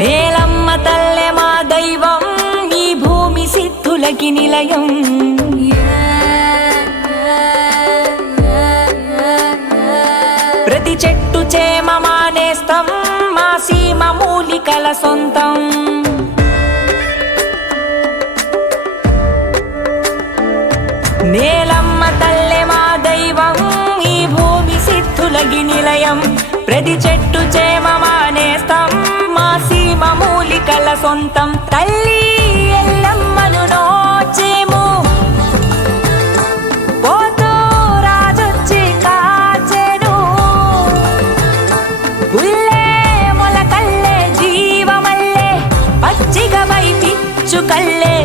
నేలమ్మ తల్లె మా దైవం, ఈ భూమి సిద్ధులకి నిలయం. ప్రతి చెట్టు చేమ మానేస్తం, మా సీమ మూలికల సొంతం. నేలమ్మ తల్లె మా దైవం, ఈ భూమి సిద్ధులకి నిలయం. ప్రతి చెట్టు చేమ మానేస్తం, మా సీమ మూలికల సొంతం. తల్లి ఎల్లమ్మను నోచేము, పోతూ రాజొచ్చి కాచెను. గుల్లే మొలకల్లే జీవమల్లే, పచ్చిగ వైపిచ్చుకల్లే.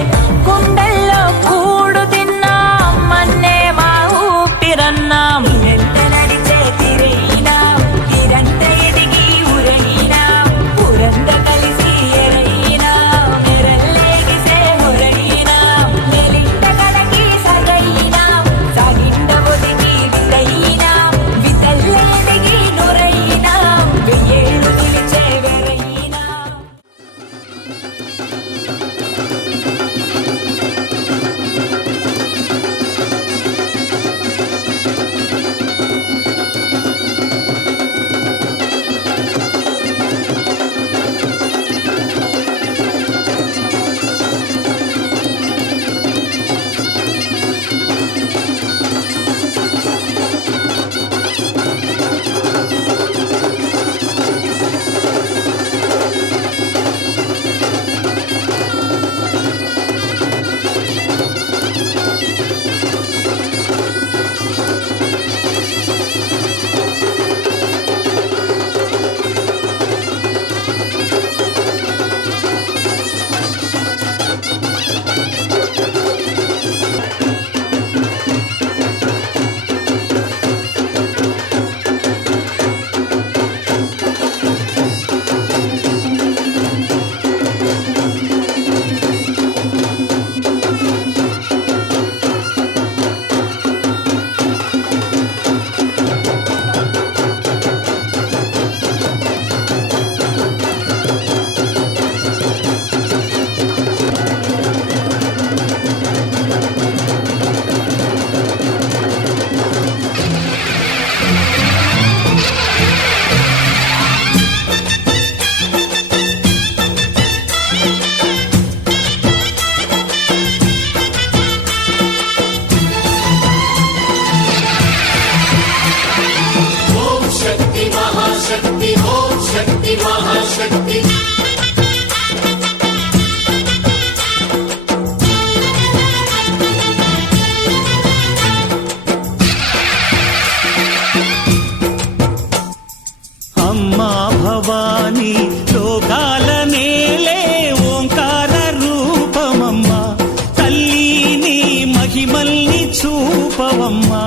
గుండెల్లో కూడు తిన్నాం, మన్నే మా ఊపిరన్నాం. ఎంత నడిచే తిరైనాం, ఇరంత ఎదిగి ఉరైనాం. ఊరంత కలిసి ఎరైనాం, నెరల్లేగిసే హొరైనాం. నెలింట కడకి సగైనాం, సాగిండ ఒదిగి వితైనాం. వితల్లే ఎదిగి నొరైనాం, వెయ్యేళ్ళు నిలిచే వెరైనాం. అమ్మా భవానీ లోకాల నేలే ఓంకార రూపమమ్మా, తల్లి నీ మహిమల్ని చూపవమ్మా.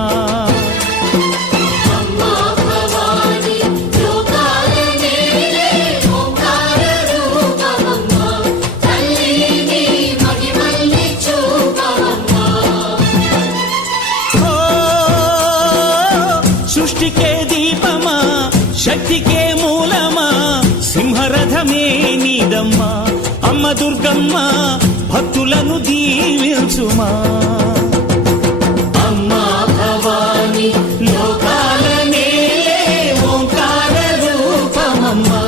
సృష్టికే దీపమా, శక్తికే మూలమా, సింహరథమే నీదమ్మా. అమ్మ దుర్గమ్మ భక్తులను దీవించుమా. అమ్మా భవానీ లోకాల నేలే ఓంకార రూపమమ్మా,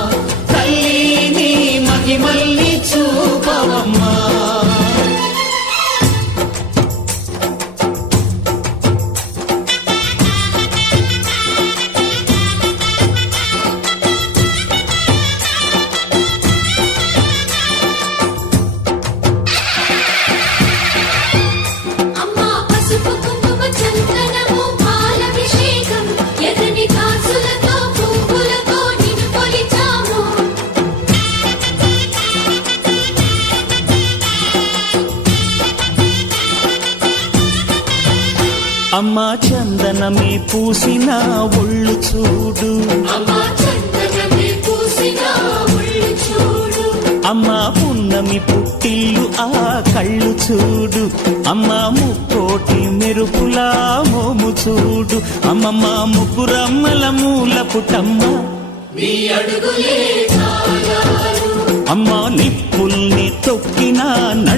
తల్లి నీ మహిమల్ని చూపవమ్మా. అమ్మా చందనమే పూసిన ఒళ్ళు చూడు, అమ్మా పున్నమి పుట్టిల్లు ఆ కళ్ళు చూడు. అమ్మా ముక్కోటి మెరుపులా మోము చూడు. అమ్మమ్మ ముగ్గురమ్మల మూల పుటమ్మ, నీ అడుగులే చాలు.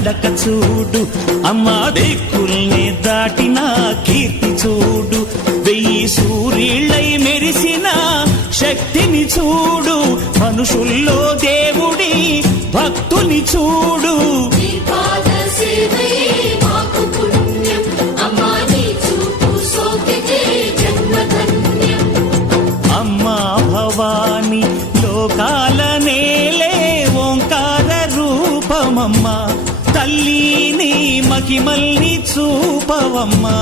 నడక చూడు అమ్మా దిక్కుల్ని దాటిన కీర్తి చూడు వెయ్యి సూర్యుళ్ళై మెరిసిన శక్తిని చూడు మనుషుల్లో దేవుడి భక్తుని చూడు అమ్మా భవాని లోకాల నేలే ఓంకార రూపమమ్మా తల్లిని మహిమల్ని చూపవమ్మా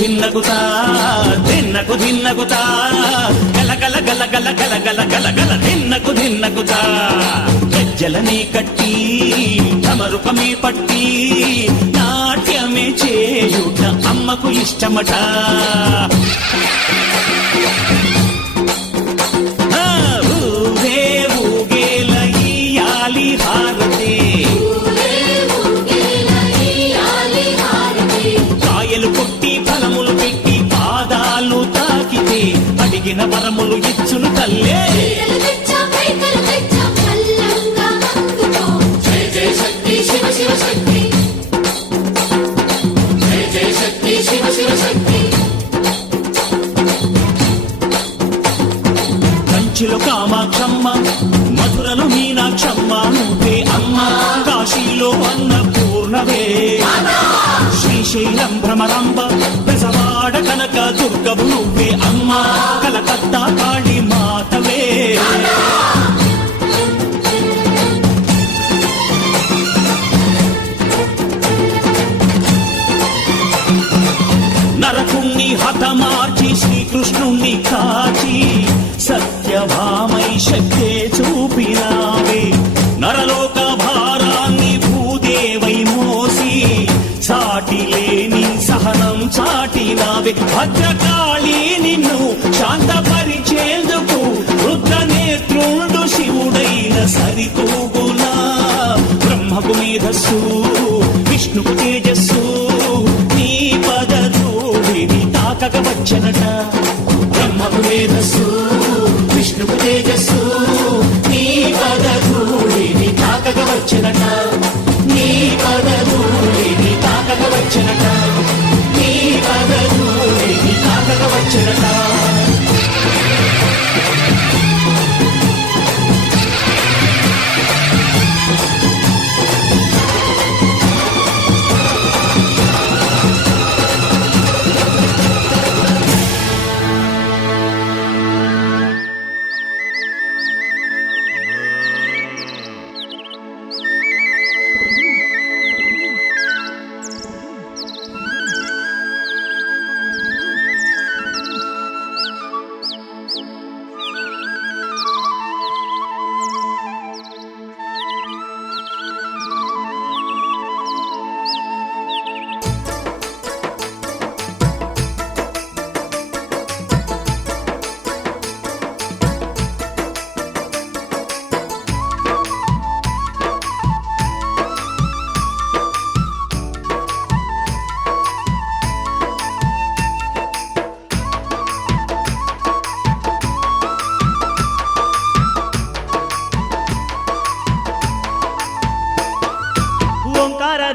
ధిన్నగుతా ధిన్నగుతా గల గల గల గల గల గల గల గల ధిన్నగుతా గజ్జలనే కట్టి తమరుపమే పట్టి నాట్యమే చేయుట అమ్మకు ఇష్టమట ఊరే ఊగేల ఇయ్యాలి హారతే కాయలు కొట్టి ఫలములు పెట్టి పాదాలు తాకితే అడిగిన వరములు ఇచ్చును తల్లే కంచిలో కామాక్షమ్మ మధురలో మీనాక్షమ్మ నువ్వే అమ్మ కాశీలో అన్నపూర్ణవే శ్రీశైలం భ్రమరాంబ బెజవాడ కనక దుర్గవు నువ్వే అమ్మ కలకత్తా కాళీ మాతవే నరకుణ్ణి హతమార్చి శ్రీకృష్ణుణ్ణి కాచి సత్యభామై శక్తే చూపినావే నరలోక భారాన్ని భూదేవై మోసి సాటి లేని సహనం చాటినావే భద్రకాళి నిన్ను శాంతపరిచేందుకు రుద్రనేత్రుండు శివుడైన సరితూగులా బ్రహ్మకు మేధస్సు విష్ణుకు తేజస్సు నీ పదధూళిని తాకక వచ్చనట బ్రహ్మకు మేధస్సు విష్ణుకు తేజస్సు నీ పదధూళిని తాకక వచ్చనట నీ పదధూళిని తాకక వచ్చనట నీ పదధూళిని తాకక వచ్చనట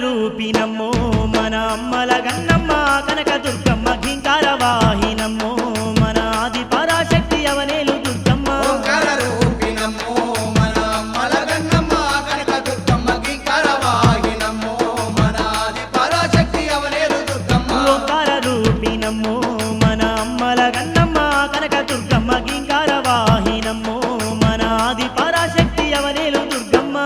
రూపినమ్మో మన అమ్మల గన్నమ్మ కనక దుర్గమ్మ ఘింకార వాహినమ్మో మన ఆది పరాశక్తి అవనేలు దుర్గమ్మ ఓంకార రూపినమ్మో మన అమ్మల గన్నమ్మ కనక దుర్గమ్మ ఘింకార వాహినమ్మో మన ఆది పరాశక్తి అవనేలు దుర్గమ్మ ఓంకార రూపినమ్మో మన అమ్మల గన్నమ్మ కనక దుర్గమ్మ ఘింకార వాహినమ్మో మన ఆది పరాశక్తి అవనేలు దుర్గమ్మ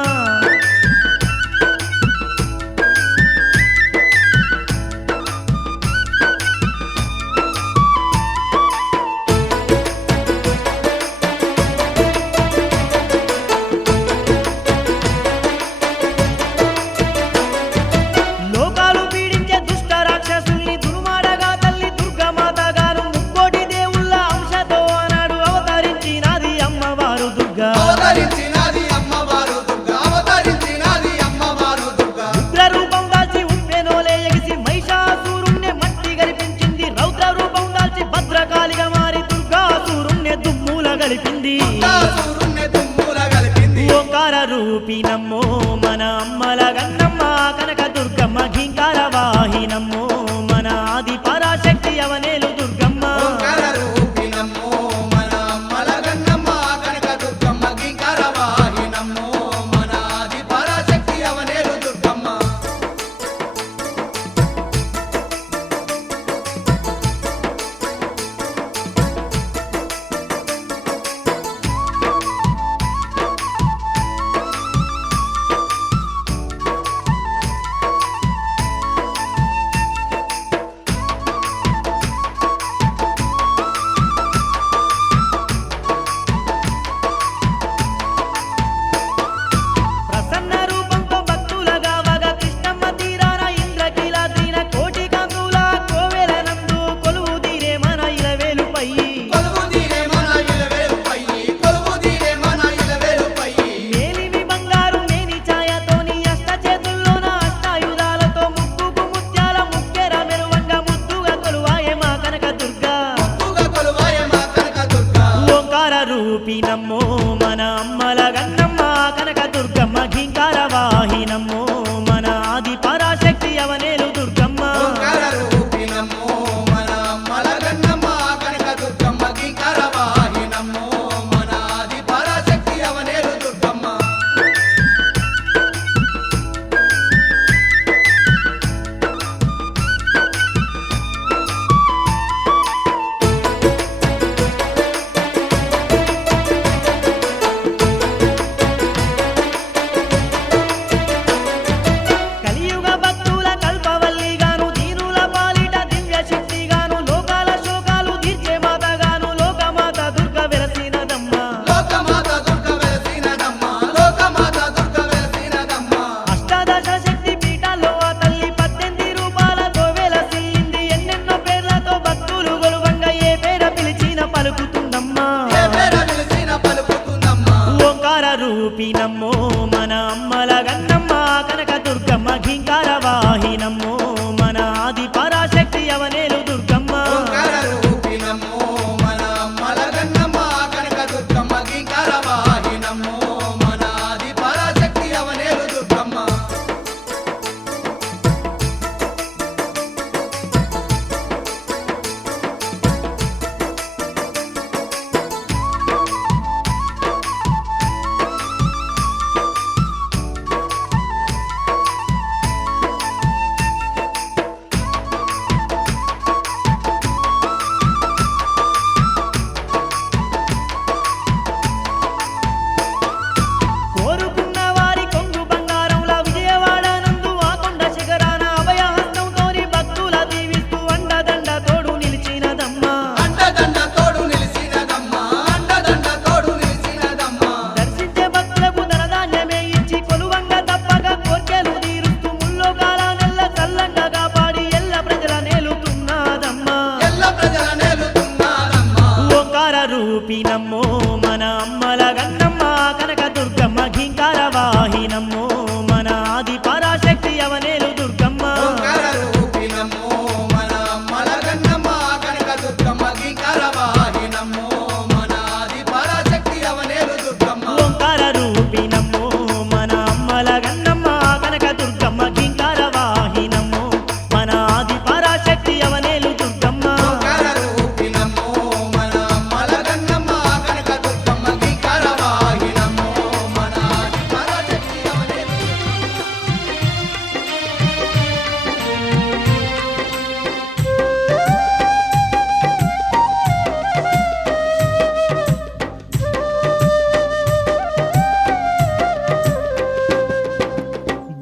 మన అమ్మల గన్నమ్మ కనక దుర్గమ్మ ఘీంకార వాహినమ్మో మన ఆది పరాశక్తి అవనేలు దుర్గమ్మ ఓంకార రూపిణమ్మో మన అమ్మల గన్నమ్మ కనక దుర్గమ్మ ఘీంకార వాహినమ్మో మన ఆది పరాశక్తి అవనేలు దుర్గమ్మ ప్రసన్న రూపంతో భక్తులగా వగ కృష్ణమ్మ తీరాన ఇంద్రకీలాద్రిన కోటి కాంతుల కోవెల నందు కొలువు తీరే మన ఇలవేలుపై కొలువు తీరే మన ఇలవేలుపై కొలువు తీరే మన ఇలవేలుపై మేలిమి బంగారు మేని ఛాయతోని అష్ట చేతుల్లోన అష్టాయుధాలతో ముక్కుకు ముత్యాల ముక్కెర మెరువంగ ముద్దుగా కొలువాయే మా కనక దుర్గా ముద్దుగా కొలువాయే మా కనక దుర్గా ఓంకార రూపిణమ్మో మన అమ్మల గన్నమ్మ కనక దుర్గమ్మ ఘీంకార వాహినమ్మో మన ఆది పరాశక్తి అవనేలు దుర్గమ్మ ఓంకార రూపిణమ్మో మన అమ్మల గన్నమ్మ కనక దుర్గమ్మ ఘీంకార వాహినమ్మో మన ఆది పరాశక్తి అవనేలు దుర్గమ్మ కలియుగ భక్తుల కల్పవల్లిగాను దీనుల పాలిట దివ్య శక్తిగాను లోకాల శోకాలు తీర్చే మాతగాను లోకమాత దుర్గ వెలసినదమ్మ లోకమాత దుర్గ వెలసినదమ్మ లోకమాత దుర్గ వెలసినదమ్మ అష్టాదశ శక్తి పీఠాల్లో ఆ తల్లి 18 రూపాలతో వెలసిల్లింది ఎన్నెన్నో పేర్లతో భక్తులు గొలువంగా ఏ పేర పిలిచిన పలుకుతుందమ్మా ఏ పేర పిలిచిన పలుకుతుందమ్మా ఓంకార రూపిణమ్మో మన అమ్మల గన్నమ్మ కనక దుర్గమ్మ ఘీంకార వాహినమ్మో మన ఆది పరాశక్తి అవనేలు దుర్గమ్మ ఓంకార రూపిణమ్మో మన అమ్మల గన్నమ్మ కనక దుర్గమ్మ ఘీంకార వాహినమ్మో మన ఆది పరాశక్తి అవనేలు దుర్గమ్మ కోరుకున్న వారి కొంగు బంగారంలా విజయవాడ నందు ఆ కొండ శిఖరాన అభయహస్తంతోని భక్తుల దీవిస్తూ అండదండ తోడు నిలిచినదమ్మా అండదండ తోడు నిలిచినదమ్మా అండదండ తోడు నిలిచినదమ్మా దర్శించే భక్తులకు ధనధాన్యమే ఇచ్చి కొలువంగా తప్పగా కోర్కెలు తీరుస్తూ ముల్లోకాల నెల్ల చల్లంగా కాపాడి ఎల్ల ప్రజల నేలుతున్నదమ్మా ఎల్ల ప్రజల నేలుతున్నారమ్మా ఓంకార రూపిణమ్మో మన అమ్మల గన్నమ్మ కనక దుర్గమ్మ ఘీంకార వాహినమ్మో మన ఆది పరాశక్తి అవనేలు దుర్గమ్మ ఓంకార రూపిణమ్మో మన అమ్మల గన్నమ్మ కనక దుర్గమ్మ ఘీంకార వాహినమ్మో మన ఆది పరాశక్తి అవనేలు దుర్గమ్మ ఓంకార రూపిణమ్మో మన అమ్మల గన్నమ్మ కనక దుర్గమ్మ ఘీంకార వాహినమ్మో మన ఆది పరాశక్తి అవనేలు దుర్గమ్మ ఓంకార రూపిణమ్మో మన అమ్మల గన్నమ్మ కనక దుర్గమ్మ ఘీంకార వాహినమ్మో మన ఆది పరాశక్తి అవనేలు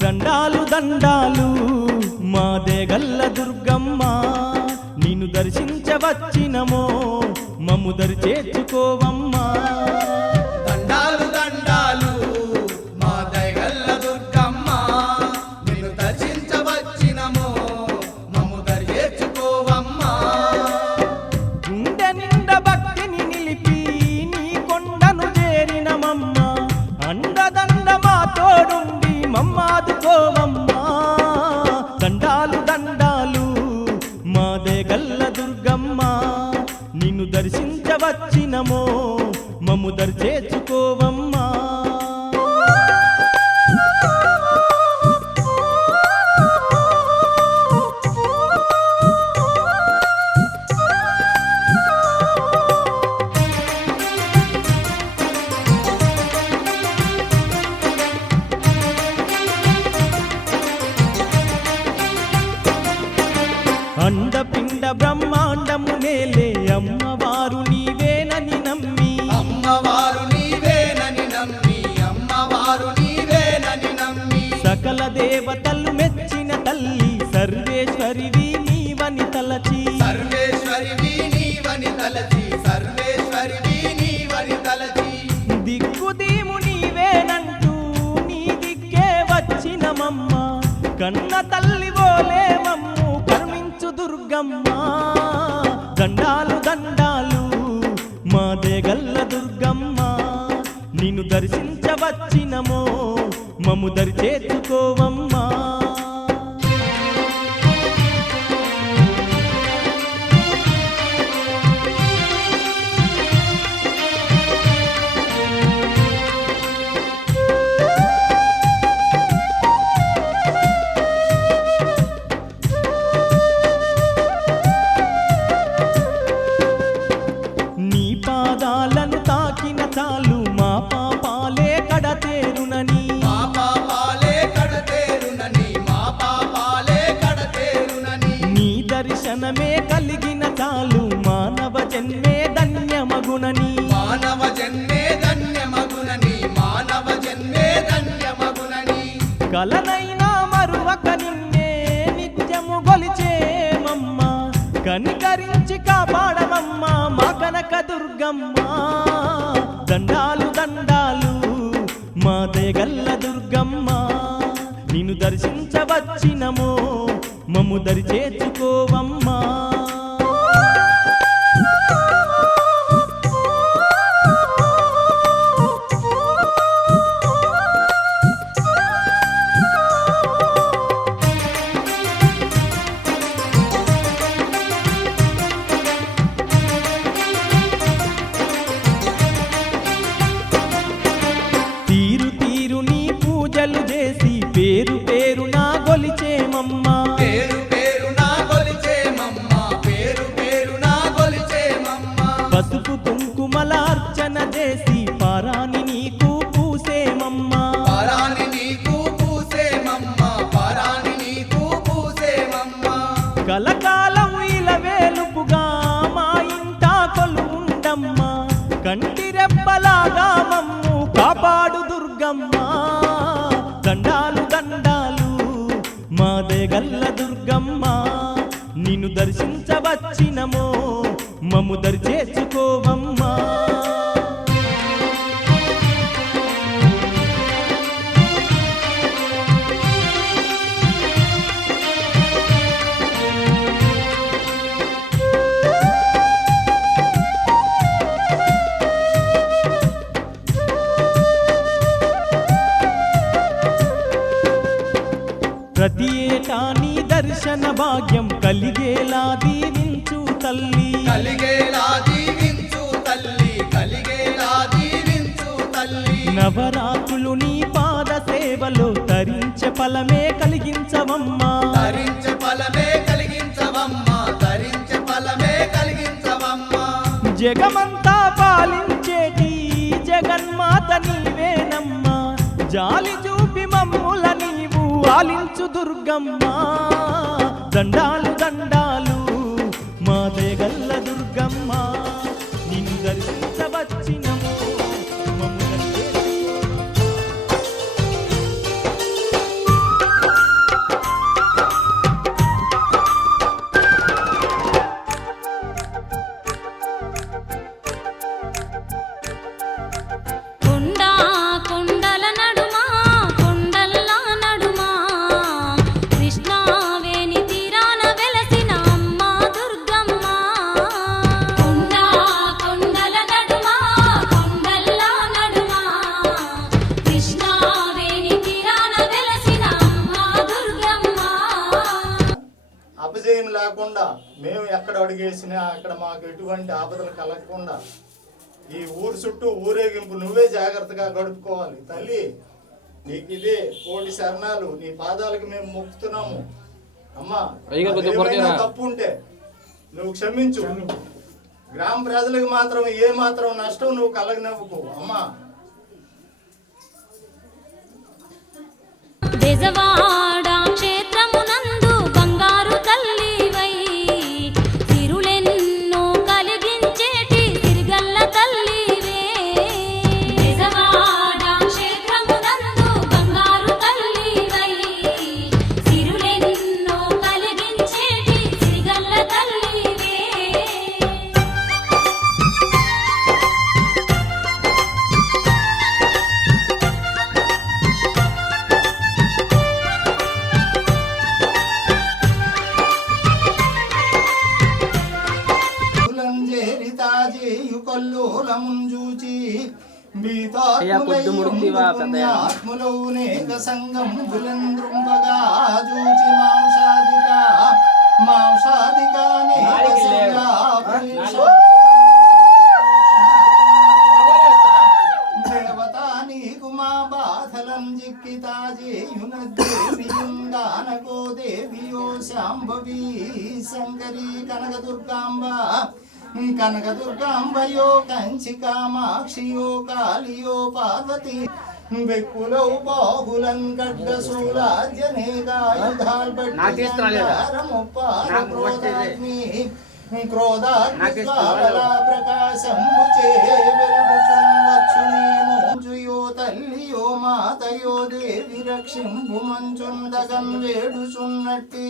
దండాలు దండాలు మా దేగల్ల దుర్గమ్మ నిన్ను దర్శించవచ్చినమో మమ్ము దరి చేర్చుకోవమ్మా దండాలు దండాలు మా దయగల్ల దుర్గమ్మ నిన్ను దర్శించవచ్చినమో మమ్ము దర్శించుకోవమ్మా గుండె నిండా భక్తిని నిలిపి నీ కొండను చేరినమమ్మ అండదండ మా తోడుండి మమ్మాదుకోవమ్మా దండాలు దండాలు మా దేగల్ల దుర్గమ్మ నిన్ను దర్శించవచ్చినమో మమ్ము దర్చేసుకోవమ్మా అండపిండ బ్రహ్మాండము నేలే అమ్మవారు నీవేనని నమ్మి అమ్మవారు నీవేనని నమ్మి అమ్మవారు నీవేనని నమ్మి సకల దేవతలు మెచ్చిన తల్లి సర్వేశ్వరివి నీవని తలచి సర్వేశ్వరివి నీవని తలచి సర్వేశ్వరివి నీవని తలచి దిక్కుదీము నీవేనంటూ నీ దిక్కే వచ్చినమమ్మ కన్న తల్లి ఓలే మమ్ము కర్మించు దుర్గమ్మ దండాలు దండాలు మా దేగల్ల దుర్గమ్మ నిన్ను దర్శించవచ్చినమో మమ్ము దరి చేర్చుకోవమ్మా నీ పాదాలను తాకిన చాలు మా పాపాలే కడతేరునని మా పాపాలే కడతేరునని మా పాపాలే కడతేరునని నీ దర్శనమే కలిగిన చాలు మానవ జన్మే ధన్యమగునని మానవ జన్మే ధన్యమగునని మానవ జన్మే ధన్యమగునని కలనైనా మరువక నిన్నే నిత్యము గొలిచేమమ్మ కనికరించి కాపాడమమ్మ మా కనక దుర్గమ్మ దండాలు దండాలు మా దేగల్ల దుర్గమ్మ నిన్ను దర్శించవచ్చినమో మమ్ము దరి చేర్చుకోవమ్మా తీరు తీరు నీ పూజలు చేసి పేరు పేరు నా గొలిచేమమ్మా పేరు పేరు నా కొలిచేమమ్మ పేరు పేరు నా కొలిచేమమ్మ పసుపు కుంకుమల అర్చన చేసి పారాని నీకు పూసేమమ్మా పరాని నీకు పూసేమమ్మ పరాని నీకు పూసేమమ్మ కలకాలం ఇలవేలుపుగా మా ఇంట కొలువుండమ్మా కంటి రెప్పలాగా మమ్ము కాపాడు దుర్గమ్మ దండాలు దండాలు మా దేగల్ల దుర్గమ్మ నిన్ను దర్శించవచ్చినమో మమ్ము దరి చేర్చుకోవమ్మా ప్రతి ఏటా నీ దర్శన భాగ్యం కలిగేలా దీవించు తల్లి కలిగేలా దీవించు తల్లి కలిగేలా దీవించు తల్లి నవరాత్రులు నీ పాద సేవలో తరించే ఫలమే కలిగించవమ్మా తరించే ఫలమే కలిగించవమ్మా తరించే ఫలమే కలిగించవమ్మా జగమంతా పాలించేటి జగన్మాత నీవేనమ్మా జాలి చూపి మమ్ముల నీవు ఆలించు దుర్గమ్మ దండాలు దండాలు మా దేగల్ల దుర్గమ్మ నిన్ను దర్శించవచ్చినమో మమ్ము దరి చేర్చుకోవమ్మా. కొండా కొండల నడుమా కొండల్లా నడుమా కృష్ణావేణి తీరాన వెలసిన అమ్మ దుర్గమ్మ కొండా కొండల నడుమా కొండల్లా నడుమా కృష్ణావేణి తీరాన వెలసిన అమ్మ దుర్గమ్మ అపజయం లేకుండా మేము ఎక్కడ అడుగేసినా అక్కడ మాకు ఎటువంటి ఆపదలు కలగకుండా ఈ ఊరు చుట్టూ ఊరేగింపు నువ్వే జాగ్రత్తగా గడుపుకోవాలి తల్లి. నీకు ఇదే కోటి శరణాలు, నీ పాదాలకు మేము మొక్కుతున్నాము అమ్మా. ఏమైనా తప్పు ఉంటే నువ్వు క్షమించు. గ్రామ ప్రజలకు మాత్రం ఏ మాత్రం నష్టం నువ్వు కలగనివ్వకు అమ్మా. బెజవాడ క్షేత్రమునందు బంగారు తల్లివై పుణ్యాత్ములౌనేక సంగం బులంద్రుంబగా జూచి మాంసాదికానేక సంగా దేవతా నీకు మా బాధలం జిక్కితాజేయునదేవియుంగానకో దేవియో శాంభవి శంకరీ కనకదుర్గాంబయో కంచి కామాక్షియో కాళియో పార్వతి వెక్కులౌ బాహులం ఖడ్గశూలాద్యనేకాయుధాల్ క్రోధాగ్నిజ్వాలా ప్రకాశంబుచే వెలుగుచున్వచ్చునేమో తల్లియో మాతయో దేవి రక్షింబు మంచుండగన్ వేడుచున్నట్టి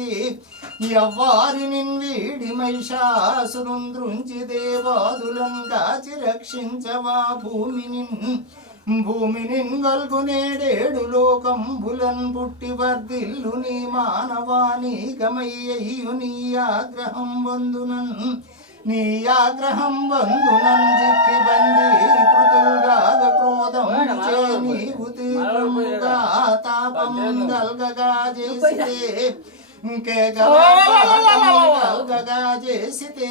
ఎవ్వారిని వీడి మహిషాసురుంద్రుంచి దేవాదులం కాచి రక్షించవా భూమిని గల్గునేడేడు లోకంబులన్ పుట్టి వర్ధిల్లు నీ మానవానీకమయ్యు నీ ఆగ్రహం వందునన్ జిక్కి బందీ కృతుల్గాగ క్రోధం చే నీవు తీవ్రముగా తాపం గల్గగా చేసితే గల్గగా చేసితే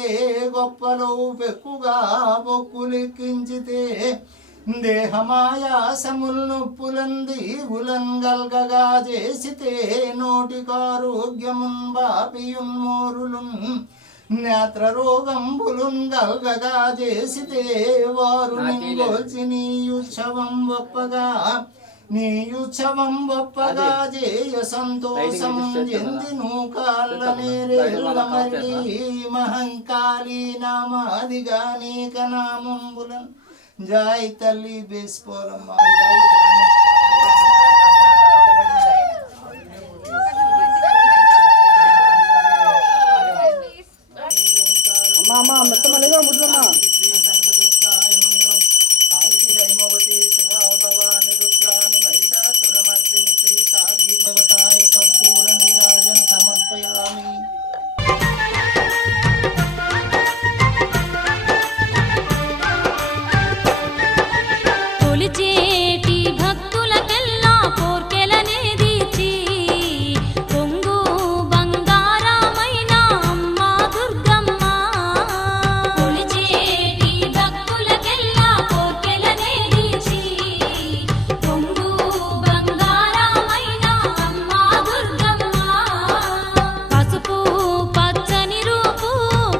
గొప్పలో పెక్కుగా బొక్కులెక్కించితే దేహమాయాసముల్ నొప్పులం దీవులం గల్గగా చేసితే నోటికారోగ్యమున్ బాపియున్మోరులున్ నేత్ర రోగంబులున్ గల్గగా చేసితే వారు నింగోల్చి నీయుత్సవం ఒప్పగా చేయ సంతోషం ఎంది నూకాళ్ళ నేరేళ్ళ మళ్ళీ మహంకాళీ నామాదిగా నీక నామంబులన్ జై తల్లి బేస్పోలమ్మ కొలిచేటి భక్తులకెల్లా కోర్కెలనే తీర్చి కొంగు బంగారమైన అమ్మ దుర్గమ్మ. కొలిచేటి భక్తులకెల్లా కోర్కెలనే తీర్చి కొంగు బంగారమైన అమ్మ దుర్గమ్మ. పసుపు పచ్చని రూపు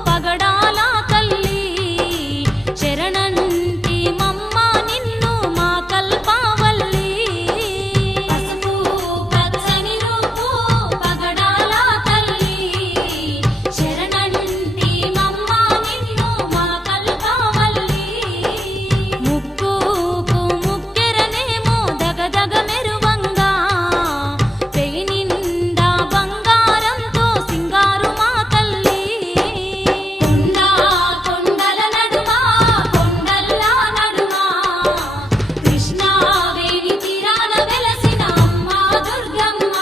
పగడాల తల్లి శరణంటి మమ్మ నిన్ను మా కల్పావల్లి. పసుపు పచ్చని రూపు పగడాల తల్లి శరణంటి మమ్మ నిన్ను మా కల్పావల్లి. ముక్కుకు ముక్కెరనేమో దగదగ మెరువంగా పెయి నిండా బంగారంతో సింగారు మా తల్లి. కొండల నడుమ కొండల్లా నడుమ కృష్ణావేణి తీరాన వెలసిన అమ్మ దుర్గమ్మ.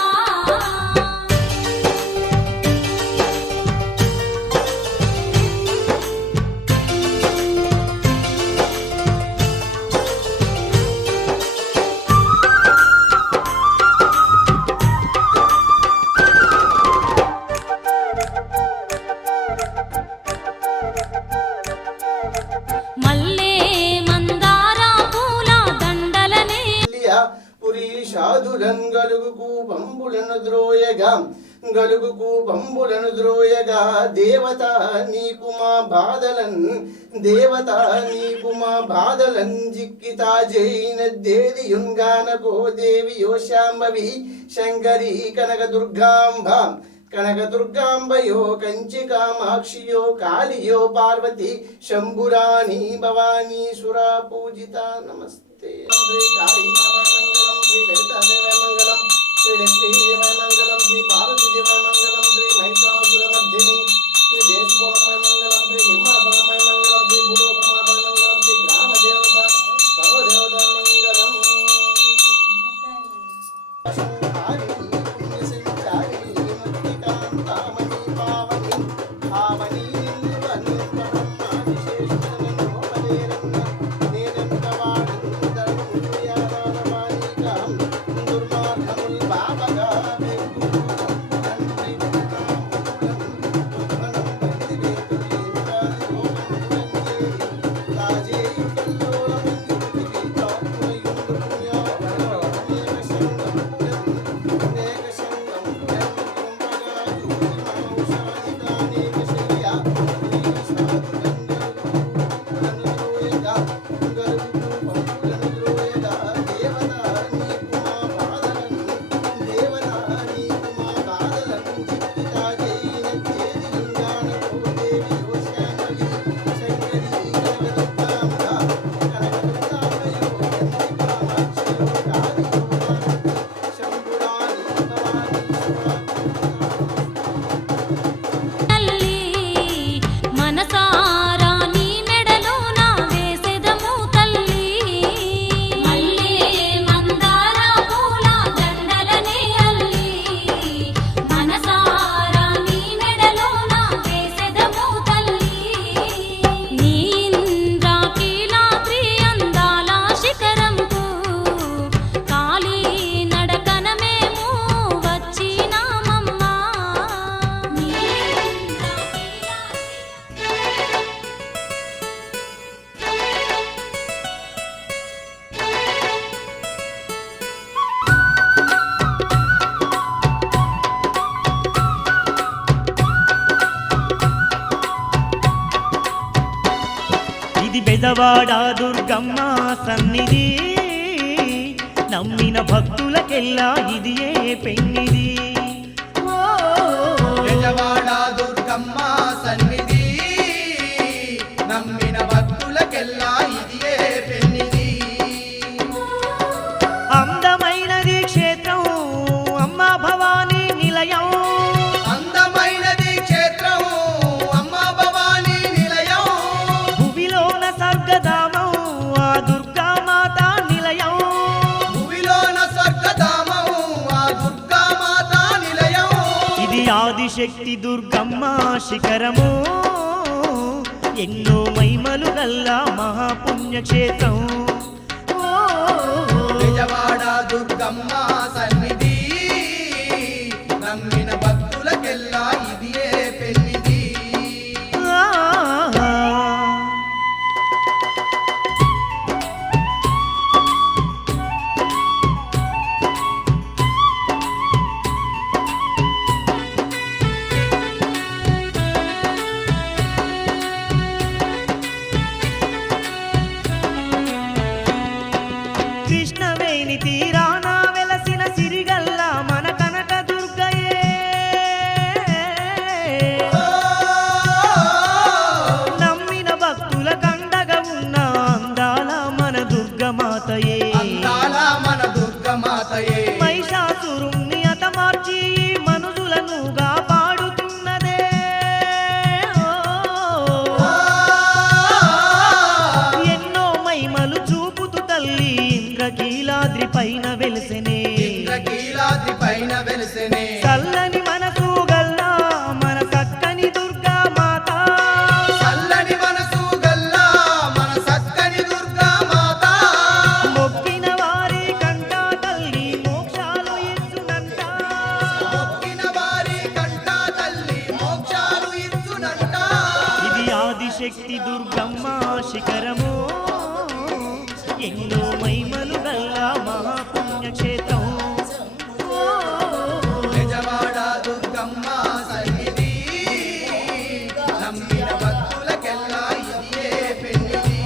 మల్లె మందార పూల దండలనే పురీషాదులం గలుగుకు పంబులను ద్రోయగా దేవత నీకు మా బాధలన్ జిక్కితా జైన దేదియుంగానకో దేవియో శాంభవి శంకరీ కనకదుర్గాంబయో కంచి కామాక్షియో కాళియో పార్వతి శంభురాణి భవానీ సురా పూజిత నమస్తే. శ్రీ కాళీ మంగళం, శ్రీ లలితాదేవాయ మంగళం, శ్రీ లక్ష్మీదేవాయ మంగళం, శ్రీ పార్వతీదేవాయ మంగళం, శ్రీ మహిషాసురమర్దిని, శ్రీ దేశపోలమ్మాయ మంగళం, శ్రీ నిమ్మాసనమ్మాయ మంగళం, శ్రీ భూలోకమాతాయ మంగళం, శ్రీ గ్రామదేవత సర్వదేవత మంగళం. పావని బెజవాడ దుర్గమ్మ సన్నిధి నమ్మిన భక్తులకెల్లా ఇదియే పెన్నిది బెజవాడ దుర్గమ్మ సన్నిధి నమ్మిన భక్తులకెల్లా ఇదియే పెన్నిది అందమైనది క్షేత్రం అమ్మ భవానీ నిలయం అందమైనది క్షేత్రం అమ్మ భవానీ నిలయం భువిలోన స్వర్గధామం ఆ దుర్గామాత నిలయం భువిలోన స్వర్గధామం ఆ దుర్గామాత నిలయం ఇది ఆదిశక్తి దుర్గమ్మ శిఖరము ఎన్నో మహిమలు గల్లా మహాపుణ్యక్షేత్రం బెజవాడ దుర్గమ్మ సన్నిధి నమ్మిన భక్తులకెల్లా ఇదియే పెన్నిది కృష్ణవేణి తీరాన వెలసిన సిరిగల్ల మన కనక దుర్గయే నమ్మిన భక్తుల కండగా ఉన్న అందాల మన దుర్గమాతయే అందాల మన దుర్గమాతయే మహిషాసురుణ్ణి హతమార్చి మనుషులను కాపాడుతున్నదే ఎన్నో మహిమలు చూపుతూ తల్లి ఇంద్రకీలాద్రి పైన వెలిసెనే ఇంద్రకీలాద్రి పైన వెలిసెనే చల్లని మనసు గల్లా మన చక్కని దుర్గా మాత చల్లని మనసు గల్లా మన సక్కని దుర్గామాత మొక్కిన వారి కంట తల్లి మోక్షాలు ఇచ్చునంట మొక్కిన వారి కంట తల్లి మోక్షాలు ఇచ్చునంట ఇది ఆదిశక్తి దుర్గమ్మ శిఖరము ఎన్నో మహిమలు గల్లా మహాపుణ్యక్షేత్రం బెజవాడ దుర్గమ్మ సన్నిధి నమ్మిన భక్తులకెల్లా ఇదియే పెన్నిది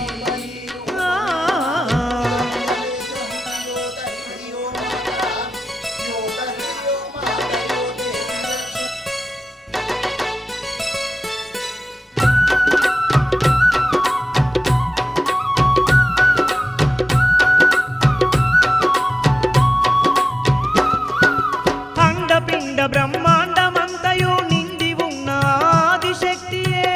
అండపిండ బ్రహ్మాండమంతయు నిండి ఉన్న ఆదిశక్తియే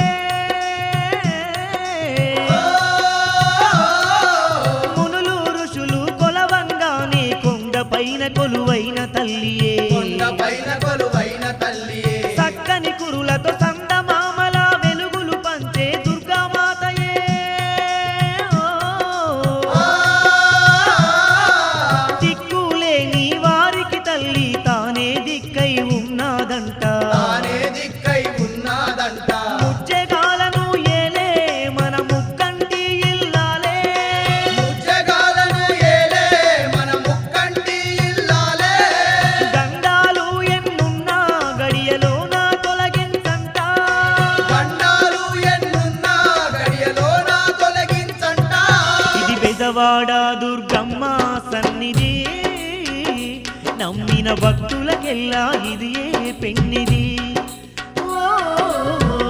మునులు ఋషులు కొలవంగానే కొండపైన కొలువైన తల్లియే కొండపైన కొలువైన తల్లియే చక్కని కురులతో సందమామల వెలుగులు పంచే దుర్గామాతయే దిక్కులేని వారికి తల్లి తానే దిక్కై ఉన్నాదంట తానే దిక్కై ఉన్నాదంట ముజ్జగాలను ఏలే మన ముక్కంటి ఇల్లాలే ముజ్జగాలను ఏలే మన ముక్కంటి ఇల్లాలే గండాలు ఎన్నున్నా గడియలోన తొలగించంట గండాలు ఎన్నున్నా గడియలోన తొలగించంట ఇది బెజవాడ దుర్గమ్మ సన్నిధి నమ్మిన భక్తులకెల్లా ఇదియే పెన్నిది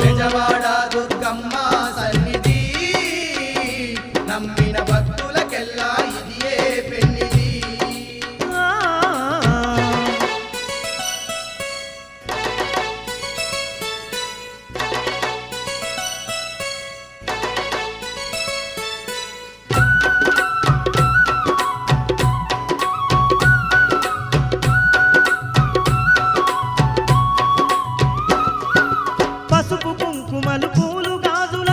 బెజవాడ దుర్గమ్మ సన్నిధి నమ్మిన భక్తులకెల్లా ఇదియే పెన్నిది పసుపు కుంకుమలు పూలు గాజుల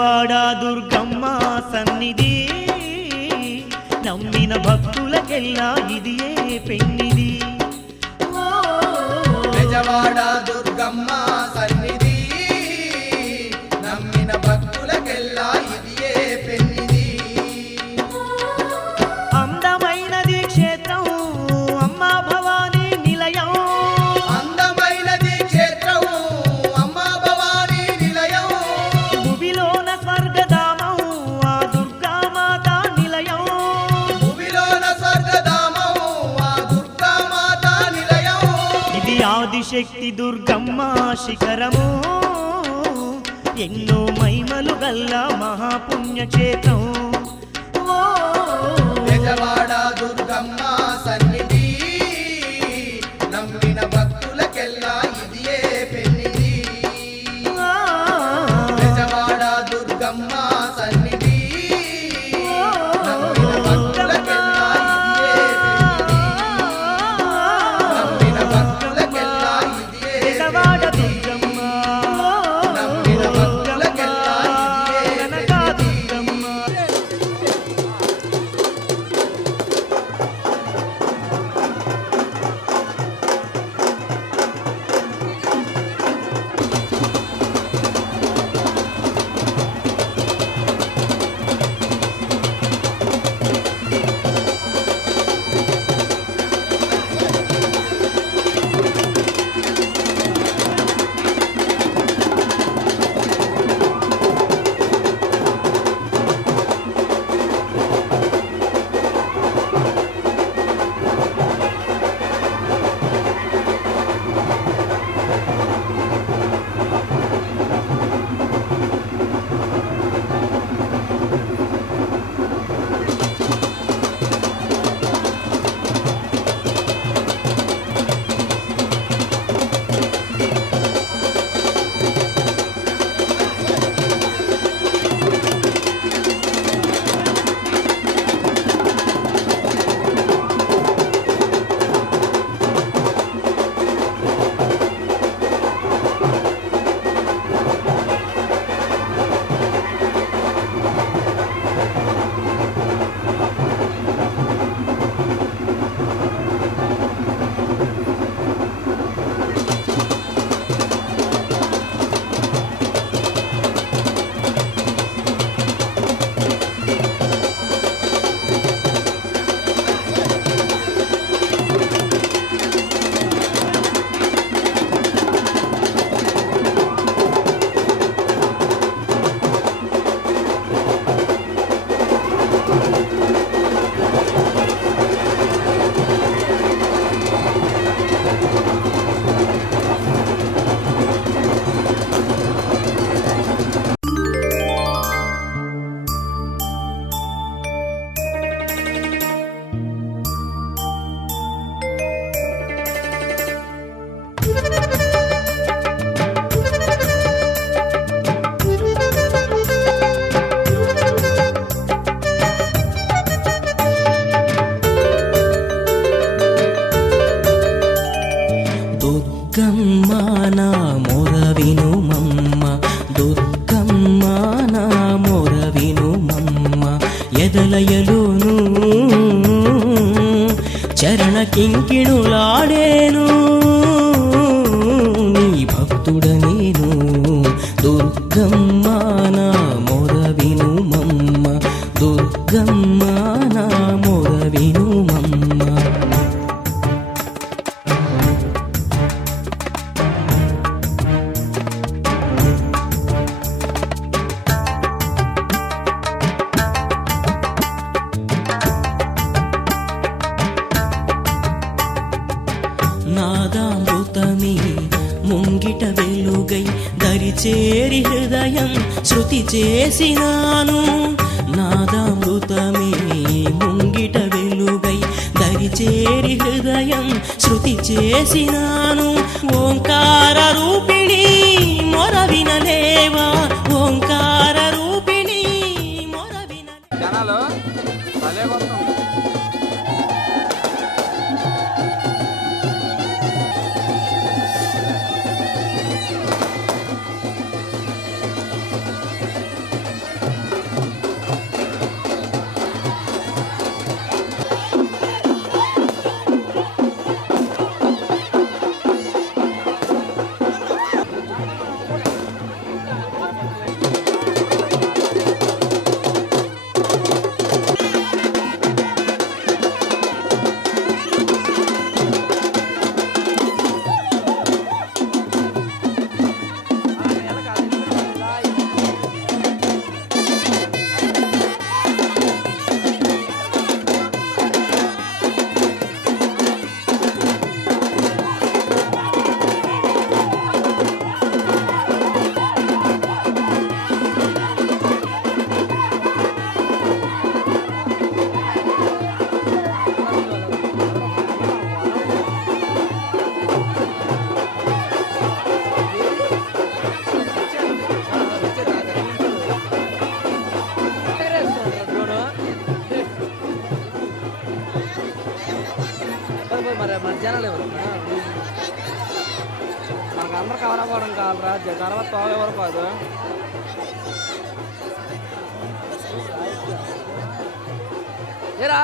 బెజవాడ దుర్గమ్మ సన్నిధి నమ్మిన భక్తులకెల్లా ఇది ఏ పెన్నిది. బెజవాడ దుర్గమ్మ సన్నిధి నమ్మిన భక్తులకెల్లా ఇది ఏ పెన్నిది. అందమైనది క్షేత్రం అమ్మ భవానీ నిలయం. అందమైనది క్షేత్రం అమ్మ భవానీ నిలయం. భువిలోన స్వర్గధామం ఆ దుర్గామాత నిలయం. భూమిలోన స్వర్గధామం ఆ దుర్గామాత నిలయం. ఇది ఆదిశక్తి దుర్గమ్మ శిఖరము ఎన్నో మహిమలు గల్ల మహాపుణ్యక్షేత్రం. బెజవాడ దుర్గమ్మ సన్నిధి నమ్మిన భక్తులకెల్లా ఇది ఏ పెన్నిది. బెజవాడ దుర్గమ్మ సన్నిధి నమ్మిన భక్తులకెల్లా ఇది ఏ పెన్నిది. నమ్మిన భక్తులకెల్లా ఇది ఏ బెజవాడ దుర్గమ్మ నమ్మిన భక్తులకెల్లా ఇది ఏ కనకా దుర్గమ్మ. దుర్గమ్మ నా మొర వినుమమ్మ, దుర్గమ్మ నా మొర వినుమమ్మ. ఎదలయలును చరణ కింకిణులాడేను నీ భక్తుడ నేను. దుర్గమ్మ నా మొర వినుమమ్మ, దుర్గమ్మ నా మొర వినుమమ్మ. నాదామృతమే ముంగిట వెలుగై దరిచేరి హృదయం శృతి చేసినాను. నాదామృతమే ముంగిట వెలుగై దరిచేరి హృదయం శృతి చేసినాను. ఓంకార రూపిణి మొర వినలేవా, ఓంకార రూపిణి మొర వినలేవా. మధ్యాహ్నం లేవు మనకు అందరు కవర్ అవ్వడం కావాలరా తర్వాత తోవ ఎవరు కాదు ఏరా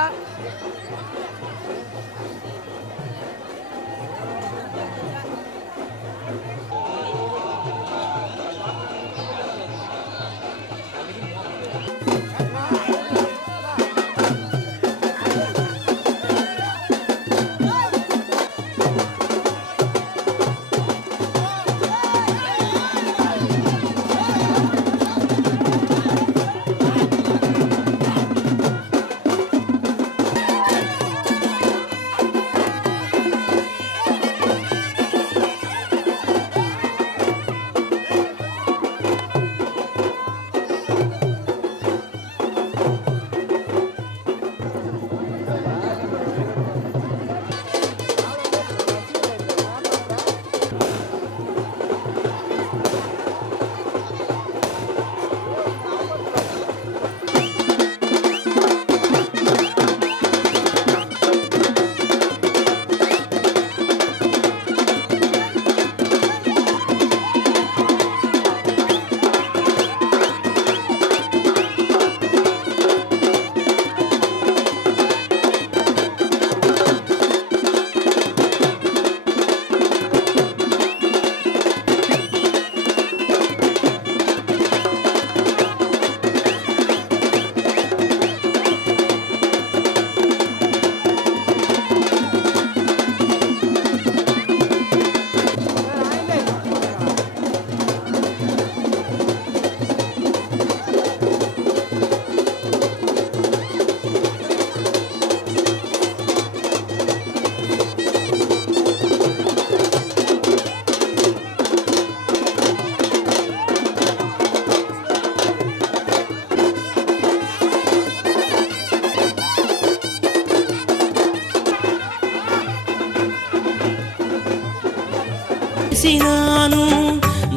చేసినాను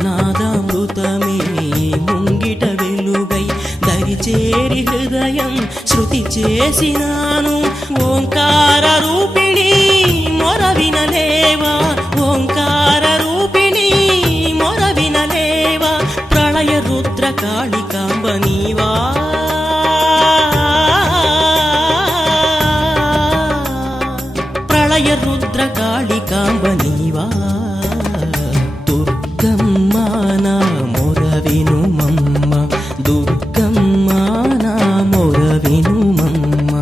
నాదామృతమే ముంగిట వెలుగై దరిచేరి హృదయం శృతి చేసినాను ఓంకార రూపిణి మొర వినలేవా ఓంకార రూపిణి మొర వినలేవా ప్రళయ రుద్ర కాళికాంబ నీవా ప్రళయ రుద్ర కాళికాంబ నీవా దుర్గమ్మ నా మొర వినుమమ్మ దుర్గమ్మ నా మొర వినుమమ్మ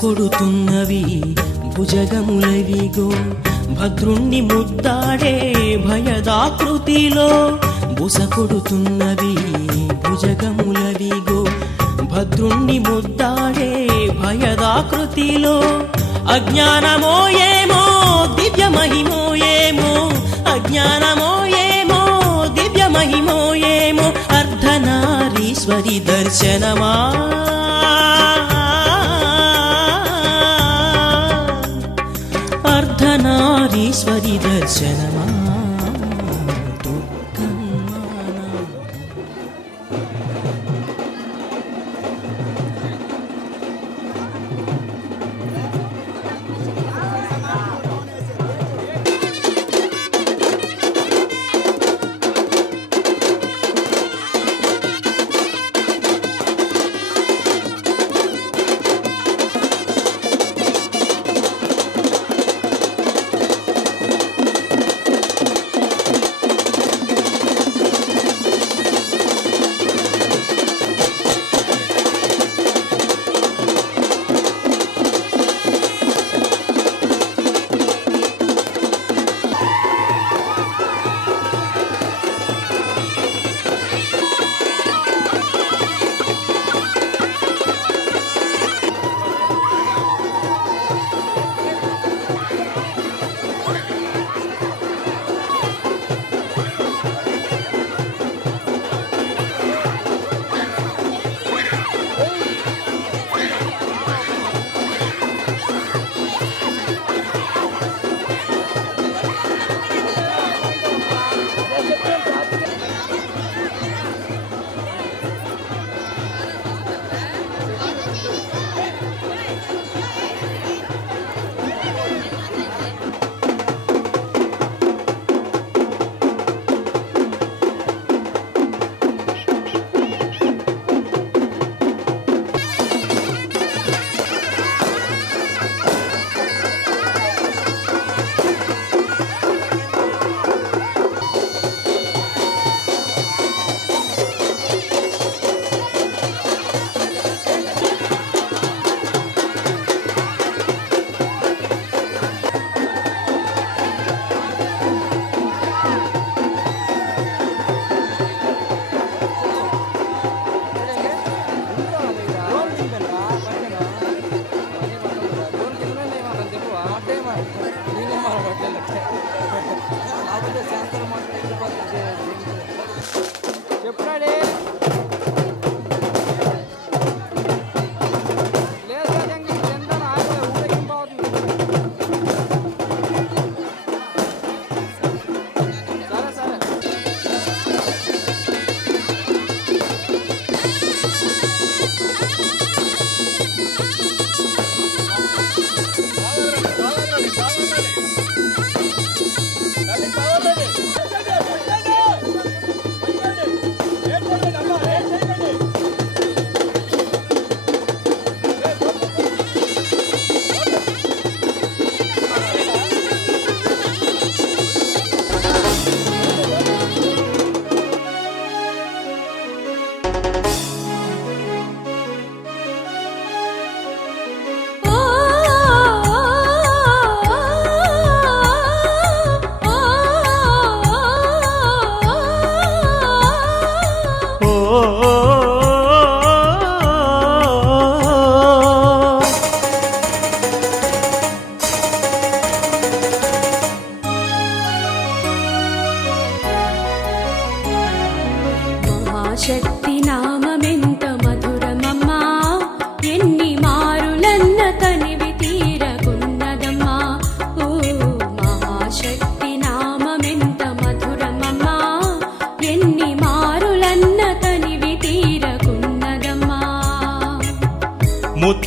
కొడుతున్నవి భుజగములవిగో భద్రుణ్ణి ముద్దాడే భయదాకృతిలో బుస కొడుతున్నవి భుజగములవిగో భద్రుణ్ణి ముద్దాడే భయదాకృతిలో అజ్ఞానమో ఏమో దివ్య మహిమో ఏమో అజ్ఞానమో ఏమో దివ్య మహిమో ఏమో అర్ధనారీశ్వరి దర్శనమా అర్ధనారీశ్వరి దర్శనమా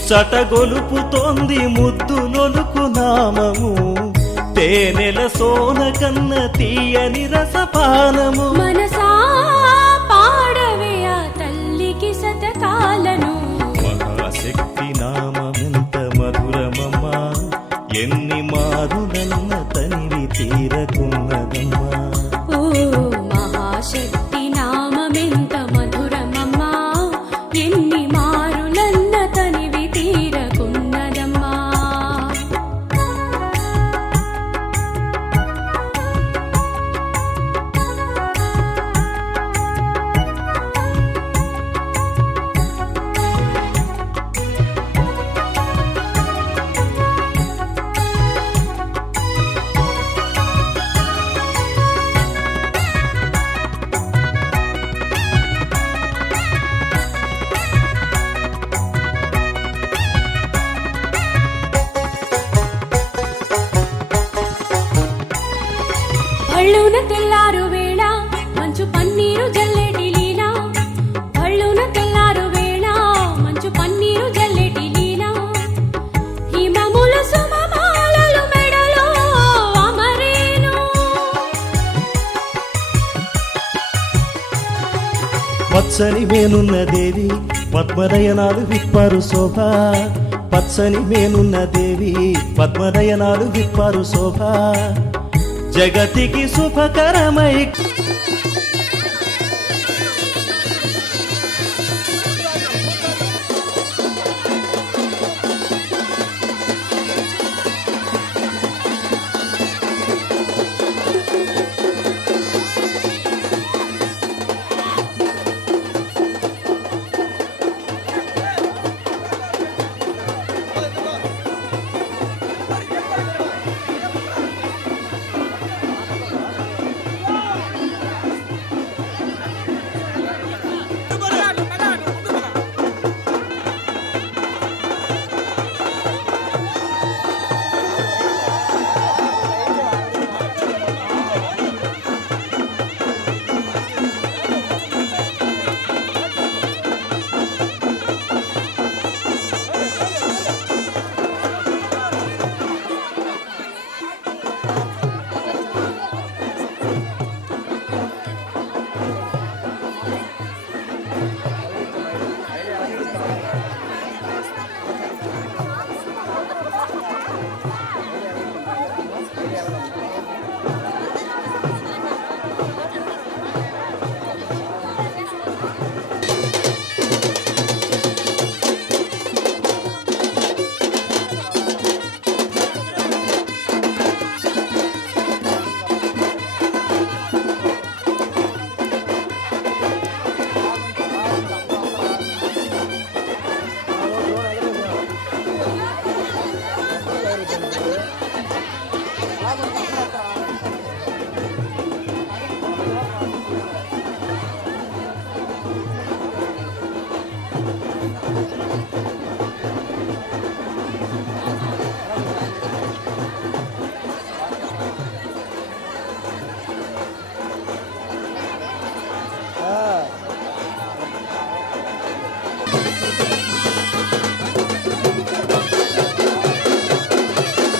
ముచ్చట గొలుపుతోంది ముద్దులొలుకు నామము తేనెల సోన కన్న తీయని రసపానము మనసా పాడవే ఆ తల్లికి శతకాలను మహాశక్తి నామమెంత మధురమమ్మా ఎన్ని మారులన్న తనివి తీరకున్నదమ్మా ఓ మహాశక్తి నామమెంత మధురమమ్మా ఎన్ని మారులన్న తనివి తీరకున్నదమ్మా పళ్ళున తెల్లారు వేళ మంచు పన్నీరు జల్లేటి లీలా పళ్ళున తెల్లారు వేళ మంచు పన్నీరు జల్లేటి లీలా హిమముల సుమమాలలు మెడలో అమరేను పచ్చని మేనున్న దేవి పద్మదయనాలు విప్పారు శోభ పచ్చని మేనున్న దేవి పద్మదయనాలు విప్పారు శోభ జగతికి శుభకరమై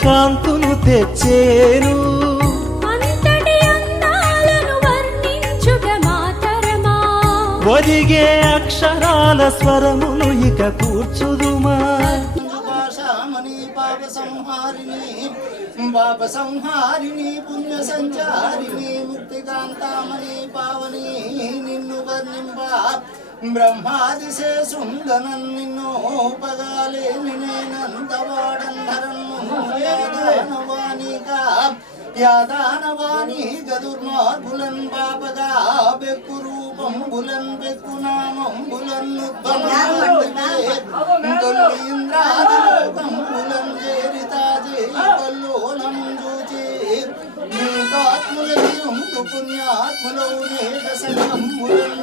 కాంతును తెచ్చేను అంతటి అందాలను వర్ణించుట మాతరమా ఒదిగే అక్షరాల స్వరమును ఇక కూర్చుదుమా భాషామణి పాప సంహారిణి పుణ్య సంచారిణి ముక్తికాంతామణి పావని నిన్ను వర్ణింప బ్రహ్మాదిశే సుందనన్ నిన్ను పగాలేని నేనంతవాడంధరన్ను యాదానవాణి గదుర్మార్గులన్ పాపగా బెక్కు రూపం బులన్ బెక్కు నామం బులన్ ఇంద్రాదిలోకం బులన్ చేరితాజే కల్లోలం చూచి నీకాత్ములకి ఉంటు పుణ్యాత్ములౌ నేక సంగం బులన్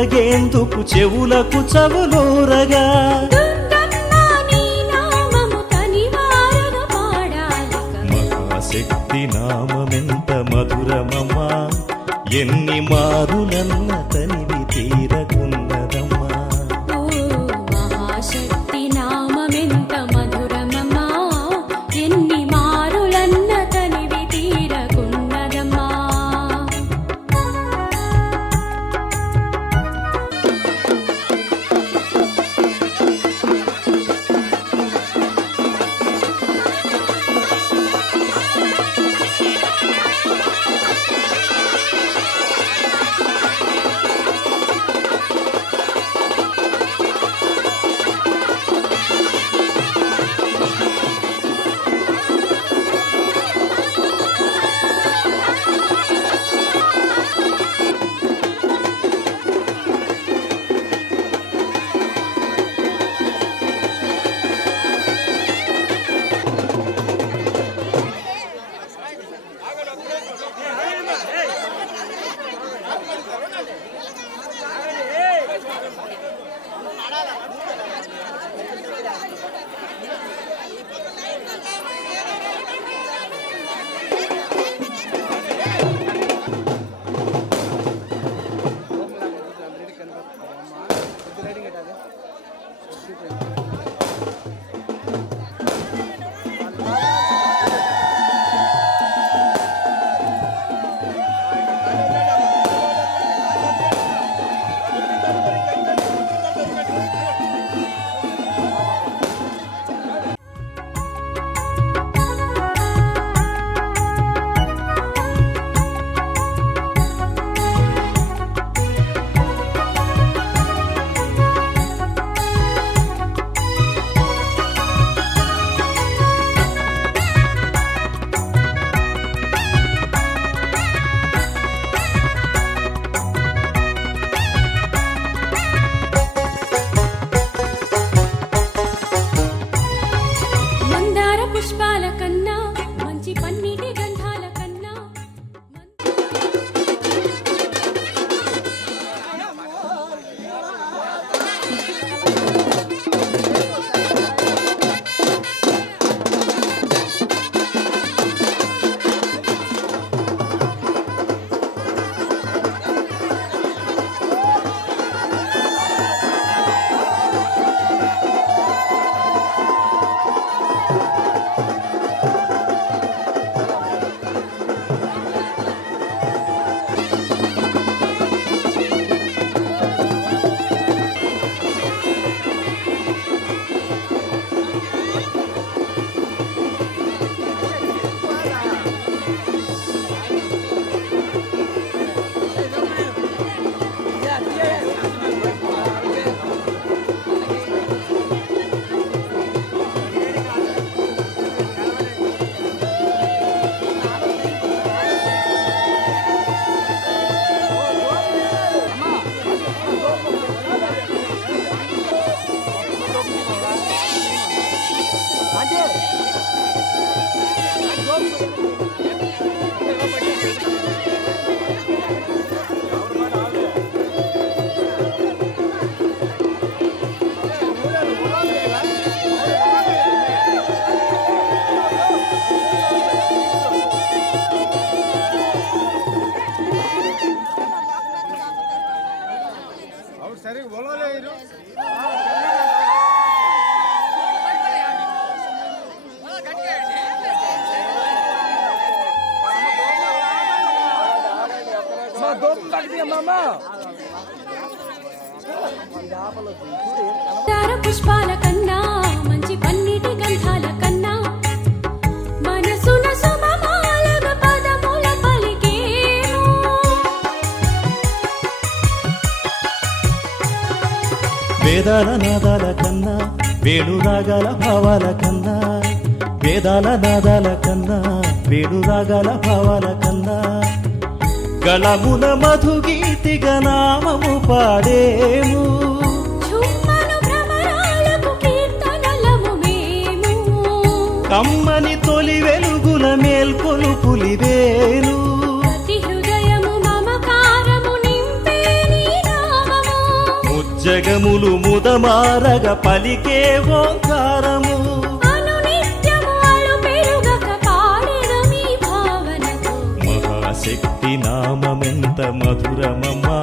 ఒసగేందుకు చెవులకు చవులోరగా దుర్గమ్మ నీ నామము కనివారగా పాడాలిక. మహాశక్తి నామమెంత మధురమమ్మా, ఎన్ని మారులన్న తనివి తీరకున్నదమ్మా. ఓ మహాశక్తి నామమెంత మధురమమ్మా, ఎన్ని మారులన్న తనివి తీరకున్నదమ్మా. మందార పుష్పాల కన్నా మంచి పన్నీటి గంధాల కన్నా మందార పుష్పాల కన్నా మంచి పన్నీటి గంధాల కన్నా మనసున సుమమాలగా పదముల పలికేను. వేదాల నాదాల కన్నా వేణురాగాల భావాల కన్నా, వేదాల నాదాల కన్నా వేణురాగాల భావాల కన్నా, గళమున మధుగీతిగా నామము పాడేము. చుమ్మను భ్రమరాలకు కీర్తనలము మేము. కమ్మని తొలి వెలుగుల మేల్కొలుపులివేను. ప్రతి హృదయము మమకారము నింపే నీ నామము. జగములు ముదమారగ పలికే ఓంకారము అనునిత్యము అలుపెరుగక పాడెదమీ భావనతో. మహాశక్తి నామమెంత మధురమమ్మా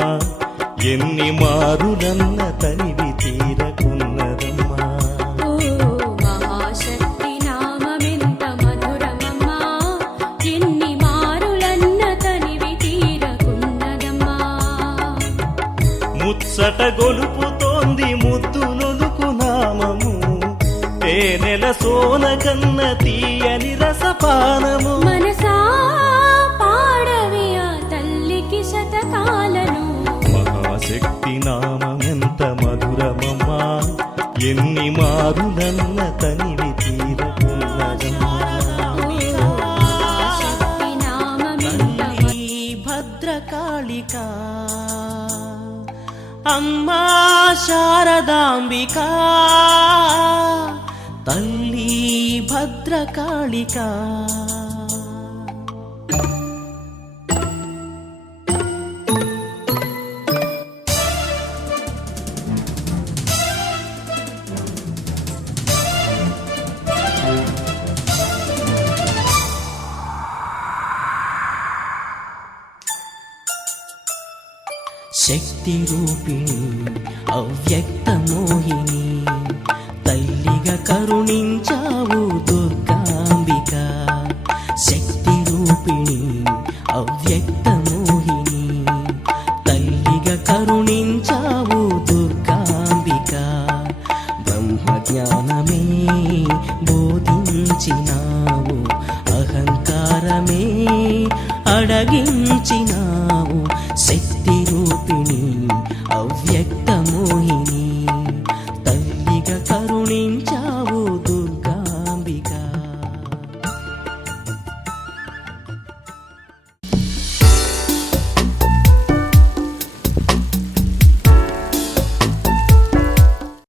ఎన్ని మారులన్న తనివి తీరకున్నదమ్మా. ఓ మహాశక్తి నామమెంత మధురమమ్మా, ఎన్ని మారులన్న తనివి తీరకున్నదమ్మా. ముచ్చట గొలుపుతోంది ముద్దులొలుకు నామము తేనెల సోన కన్న తీయని రసపానము. మనసా పాడవే ఆ తల్లికి శతకాలను. మహాశక్తి నామమెంత మధురమమ్మా ఎన్ని మారులన్న తనివి తీరకున్నదమ్మా. శక్తి నామమెంత భద్రకాళిక అమ్మా శారదాంబిక తల్లి భద్రకాళిక. శక్తి రూపిణి అవ్యక్త మోహిని తల్లిగా కరుణించావు దుర్గాంబిక. శక్తి రూపిణి అవ్యక్త మోహిని తల్లిగా కరుణించావు దుర్గాంబిక. బ్రహ్మజ్ఞానమే బోధించినావు, అహంకారమే అడగించినావు.